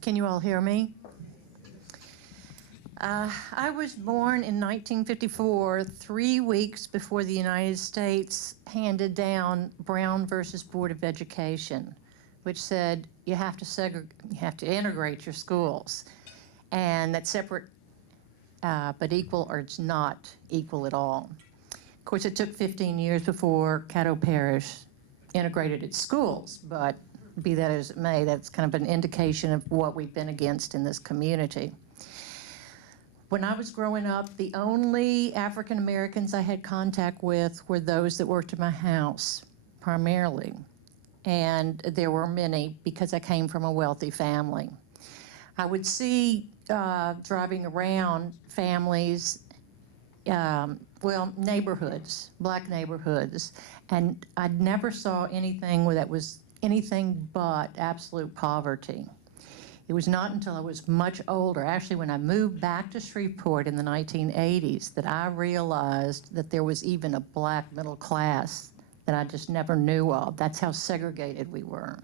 Can you all hear me? I was born in 1954, 3 weeks before the United States handed down Brown versus Board of Education, which said you have to integrate your schools, and that separate but equal or it's not equal at all. Of course, it took 15 years before Caddo Parish integrated its schools, but be that as it may, that's kind of an indication of what we've been against in this community. When I was growing up, the only African Americans I had contact with were those that worked at my house, primarily. And there were many because I came from a wealthy family. I would see driving around families, neighborhoods, black neighborhoods, and I never saw anything that was anything but absolute poverty. It was not until I was much older, actually when I moved back to Shreveport in the 1980s, that I realized that there was even a black middle class that I just never knew of. That's how segregated we were.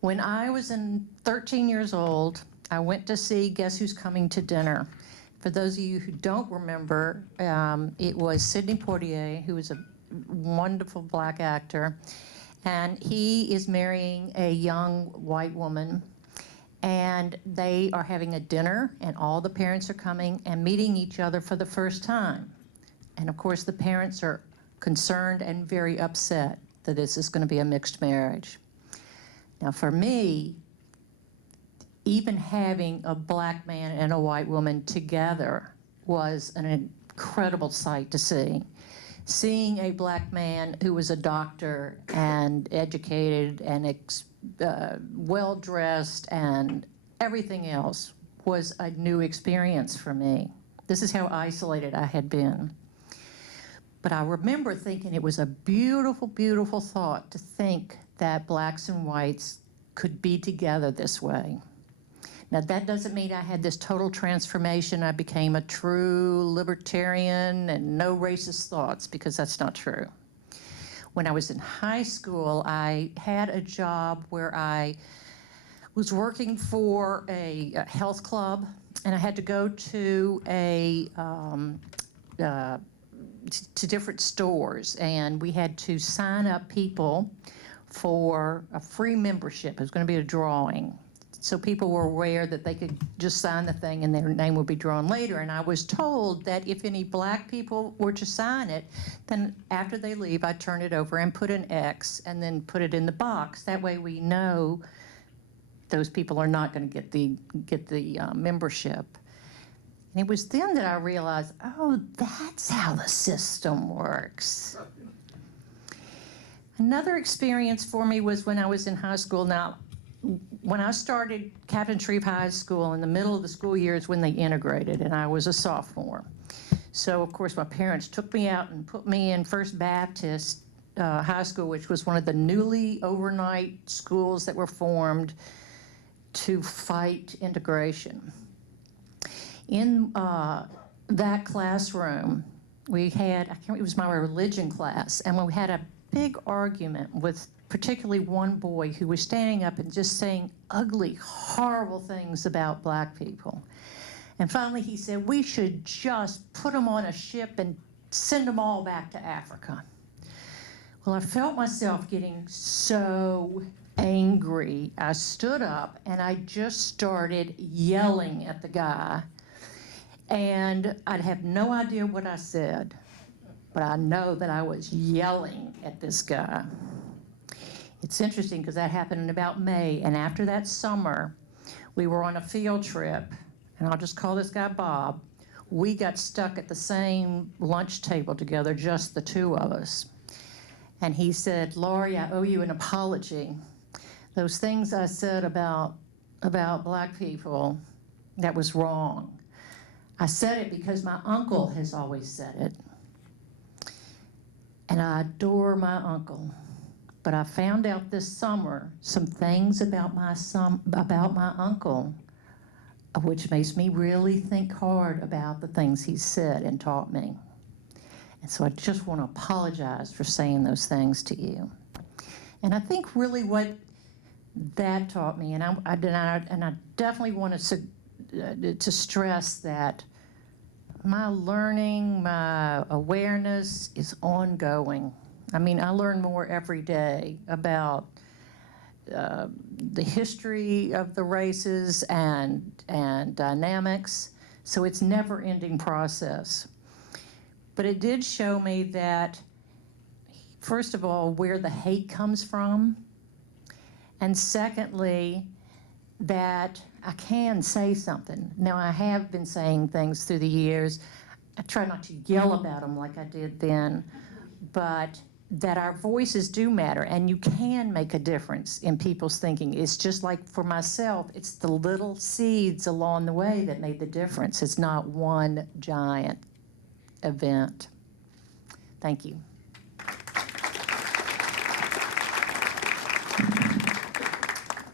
When I was 13 years old, I went to see Guess Who's Coming to Dinner. For those of you who don't remember, it was Sidney Poitier, who was a wonderful black actor, and he is marrying a young white woman, and they are having a dinner, and all the parents are coming and meeting each other for the first time. And of course, the parents are concerned and very upset that this is going to be a mixed marriage. Now, for me, even having a black man and a white woman together was an incredible sight to see. Seeing a black man who was a doctor and educated and well-dressed and everything else was a new experience for me. This is how isolated I had been. But I remember thinking it was a beautiful, beautiful thought to think that blacks and whites could be together this way. Now, that doesn't mean I had this total transformation. I became a true libertarian and no racist thoughts, because that's not true. When I was in high school, I had a job where I was working for a health club, and I had to go to to different stores, and we had to sign up people for a free membership. It was going to be a drawing. So people were aware that they could just sign the thing and their name would be drawn later. And I was told that if any black people were to sign it, then after they leave, I'd turn it over and put an X and then put it in the box. That way we know those people are not going to get the membership. And it was then that I realized, oh, that's how the system works. Another experience for me was when I was in high school. Now, when I started Captain Shreve High School, in the middle of the school year is when they integrated, and I was a sophomore. So, of course, my parents took me out and put me in First Baptist High School, which was one of the newly overnight schools that were formed to fight integration. In that classroom, we had, it was my religion class, and we had a big argument with particularly one boy who was standing up and just saying ugly, horrible things about black people. And finally he said, we should just put them on a ship and send them all back to Africa. Well, I felt myself getting so angry. I stood up and I just started yelling at the guy. And I'd have no idea what I said, but I know that I was yelling at this guy. It's interesting because that happened in about May, and after that summer, we were on a field trip, and I'll just call this guy Bob. We got stuck at the same lunch table together, just the two of us. And he said, Laurie, I owe you an apology. Those things I said about black people, that was wrong. I said it because my uncle has always said it. And I adore my uncle. But I found out this summer some things about my uncle, which makes me really think hard about the things he said and taught me. And so I just want to apologize for saying those things to you. And I think really what that taught me, and I definitely want to stress that my learning, my awareness is ongoing. I mean, I learn more every day about the history of the races and dynamics, so it's never-ending process. But it did show me that, first of all, where the hate comes from, and secondly, that I can say something. Now, I have been saying things through the years. I try not to yell about them like I did then, but that our voices do matter, and you can make a difference in people's thinking. It's just like for myself, it's the little seeds along the way that made the difference. It's not one giant event. Thank you.